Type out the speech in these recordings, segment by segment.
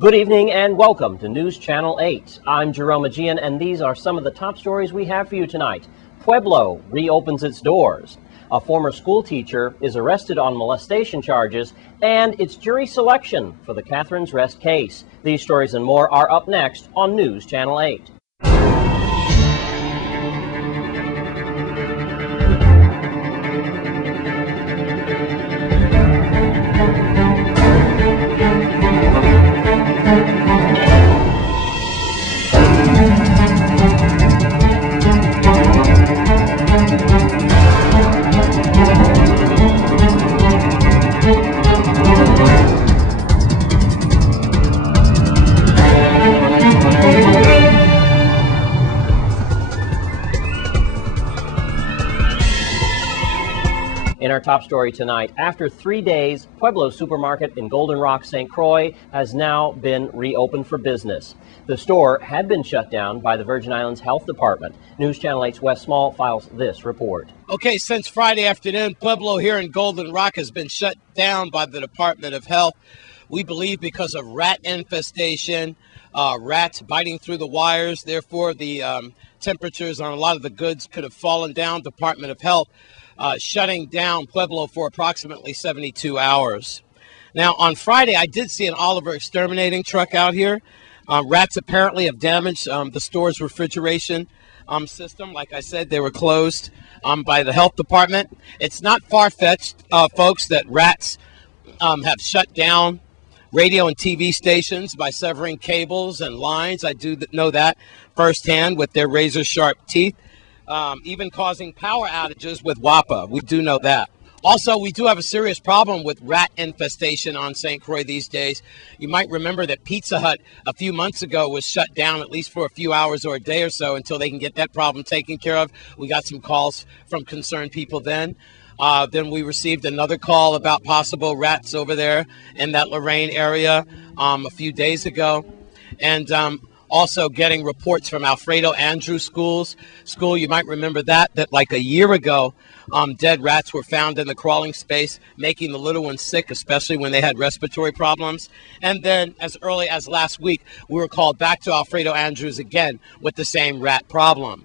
Good evening and welcome to News Channel 8. I'm Jerome Aegean, and these are some of the top stories we have for you tonight. Pueblo reopens its doors. A former school teacher is arrested on molestation charges, and it's jury selection for the Catherine's Rest case. These stories and more are up next on News Channel 8. In our top story tonight, after 3 days, Pueblo supermarket in Golden Rock, St. Croix has now been reopened for business. The store had been shut down by the Virgin Islands Health Department. News Channel 8's Wes Small files this report. Okay, since Friday afternoon, Pueblo here in Golden Rock has been shut down by the Department of Health. We believe because of rat infestation, rats biting through the wires. Therefore, the temperatures on a lot of the goods could have fallen down. Department of Health shutting down Pueblo for approximately 72 hours. Now, on Friday, I did see an Oliver exterminating truck out here. Rats apparently have damaged the store's refrigeration system. Like I said, they were closed by the health department. It's not far-fetched, folks, that rats have shut down radio and TV stations by severing cables and lines. I do know that firsthand with their razor-sharp teeth. Even causing power outages with WAPA. We do know that. Also, we do have a serious problem with rat infestation on St. Croix these days. You might remember that Pizza Hut a few months ago was shut down at least for a few hours or a day or so until they can get that problem taken care of. We got some calls from concerned people then. Then we received another call about possible rats over there in that Lorraine area a few days ago. And also getting reports from Alfredo Andrews School. You might remember that like a year ago, dead rats were found in the crawling space, making the little ones sick, especially when they had respiratory problems. And then as early as last week, we were called back to Alfredo Andrews again with the same rat problem.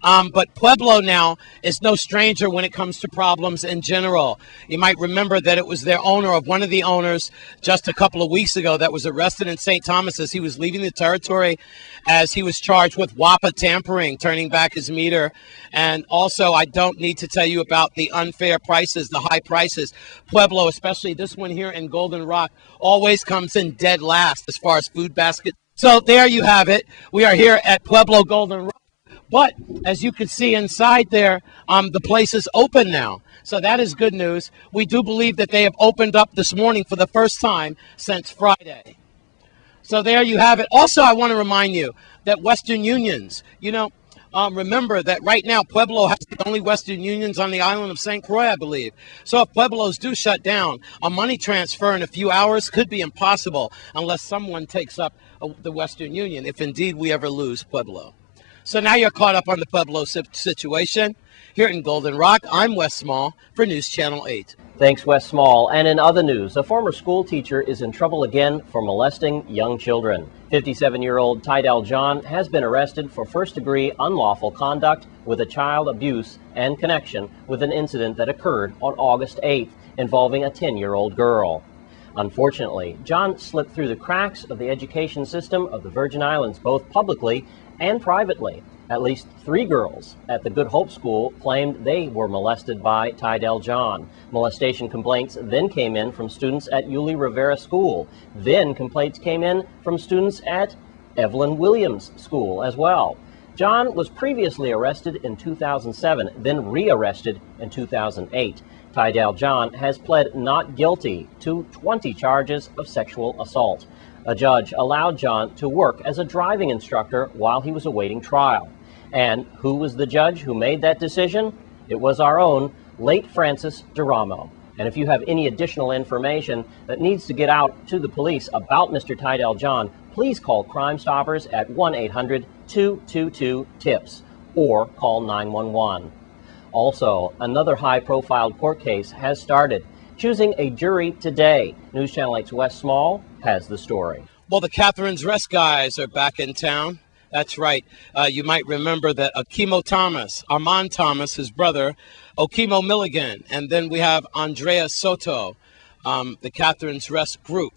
But Pueblo now is no stranger when it comes to problems in general. You might remember that it was their owner, of one of the owners, just a couple of weeks ago that was arrested in St. Thomas as he was leaving the territory, as he was charged with WAPA tampering, turning back his meter. And also, I don't need to tell you about the unfair prices, the high prices. Pueblo, especially this one here in Golden Rock, always comes in dead last as far as food basket. So there you have it. We are here at Pueblo Golden Rock. But as you can see inside there, the place is open now. So that is good news. We do believe that they have opened up this morning for the first time since Friday. So there you have it. Also, I want to remind you that Western Unions, remember that right now Pueblo has the only Western Unions on the island of St. Croix, I believe. So if Pueblos do shut down, a money transfer in a few hours could be impossible unless someone takes up the Western Union, if indeed we ever lose Pueblo. So now you're caught up on the Pueblo situation. Here in Golden Rock, I'm Wes Small for News Channel 8. Thanks, Wes Small. And in other news, a former school teacher is in trouble again for molesting young children. 57-year-old Tidal John has been arrested for first-degree unlawful conduct with a child abuse and connection with an incident that occurred on August 8th involving a 10-year-old girl. Unfortunately, John slipped through the cracks of the education system of the Virgin Islands, both publicly and privately. At least 3 girls at the Good Hope School claimed they were molested by Tidal John. Molestation complaints then came in from students at Yulee Rivera School. Then complaints came in from students at Evelyn Williams School as well. John was previously arrested in 2007, then rearrested in 2008. Tidal John has pled not guilty to 20 charges of sexual assault. A judge allowed John to work as a driving instructor while he was awaiting trial. And who was the judge who made that decision? It was our own late Francis DeRamo. And if you have any additional information that needs to get out to the police about Mr. Tidal John, please call Crime Stoppers at 1-800-222-TIPS or call 911. Also, another high-profile court case has started, choosing a jury today. News Channel 8's Wes Small has the story. Well, the Catherine's Rest guys are back in town. That's right. You might remember that Akimo Thomas, Armand Thomas, his brother, Okimo Milligan, and then we have Andrea Soto, the Catherine's Rest group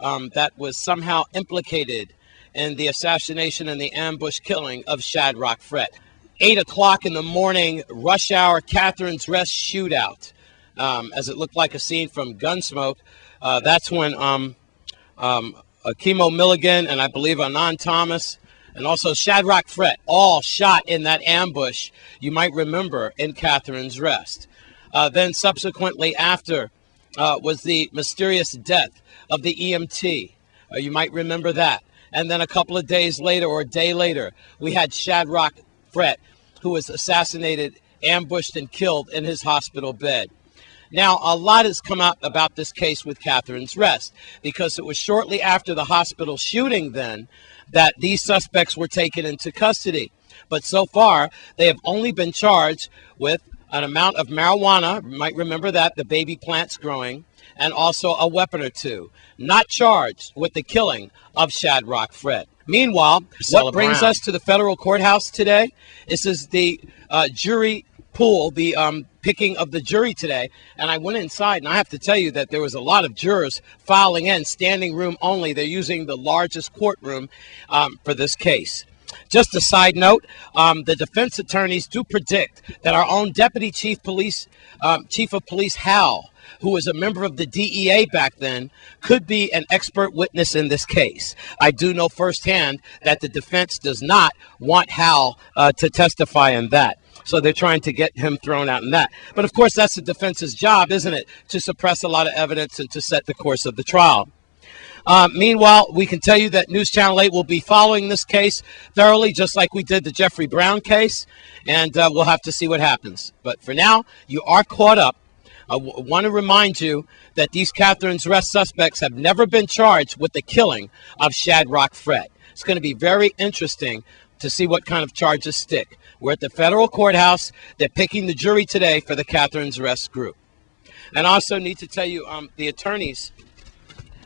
that was somehow implicated in the assassination and the ambush killing of Shadrach Fred. 8 o'clock in the morning, rush hour Catherine's Rest shootout, as it looked like a scene from Gunsmoke. That's when Akimo Milligan and I believe Anand Thomas and also Shadrach Fred all shot in that ambush, you might remember, in Catherine's Rest. Then subsequently after was the mysterious death of the EMT. You might remember that. And then a couple of days later, or a day later, we had Shadrach Fred, who was assassinated, ambushed, and killed in his hospital bed. Now, a lot has come out about this case with Catherine's Rest, because it was shortly after the hospital shooting then that these suspects were taken into custody. But so far, they have only been charged with an amount of marijuana, you might remember that, the baby plants growing, and also a weapon or two. Not charged with the killing of Shadrach Fred. Meanwhile, what brings us to the federal courthouse today? This is the jury pool, the picking of the jury today. And I went inside, and I have to tell you that there was a lot of jurors filing in, standing room only. They're using the largest courtroom for this case. Just a side note, the defense attorneys do predict that our own Deputy Chief of Police Hal, who was a member of the DEA back then, could be an expert witness in this case. I do know firsthand that the defense does not want Hal to testify in that. So they're trying to get him thrown out in that. But of course, that's the defense's job, isn't it? To suppress a lot of evidence and to set the course of the trial. Meanwhile, we can tell you that News Channel 8 will be following this case thoroughly, just like we did the Jeffrey Brown case, and we'll have to see what happens. But for now, you are caught up. I want to remind you that these Catherine's Rest suspects have never been charged with the killing of Shadrach Fred. It's going to be very interesting to see what kind of charges stick. We're at the federal courthouse. They're picking the jury today for the Catherine's Rest group. And I also need to tell you the attorneys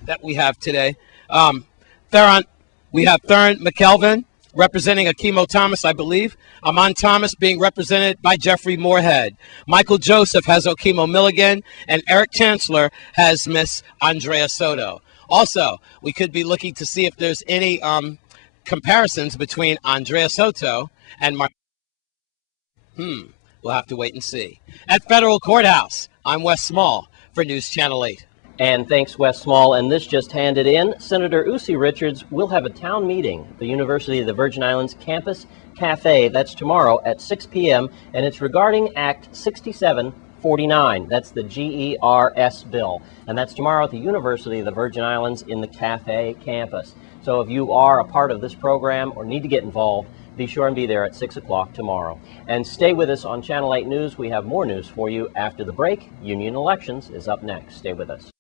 that we have today. We have Theron McKelvin representing Akimo Thomas, I believe. Amon Thomas being represented by Jeffrey Moorhead. Michael Joseph has Okimo Milligan, and Eric Chancellor has Miss Andrea Soto. Also, we could be looking to see if there's any comparisons between Andrea Soto and we'll have to wait and see. At Federal Courthouse, I'm Wes Small for News Channel 8. And thanks, Wes Small. And this just handed in, Senator Usi Richards will have a town meeting at the University of the Virgin Islands Campus Cafe. That's tomorrow at 6 p.m. And it's regarding Act 6749. That's the GERS bill. And that's tomorrow at the University of the Virgin Islands in the Cafe campus. So if you are a part of this program or need to get involved, be sure and be there at 6 o'clock tomorrow. And stay with us on Channel 8 News. We have more news for you after the break. Union Elections is up next. Stay with us.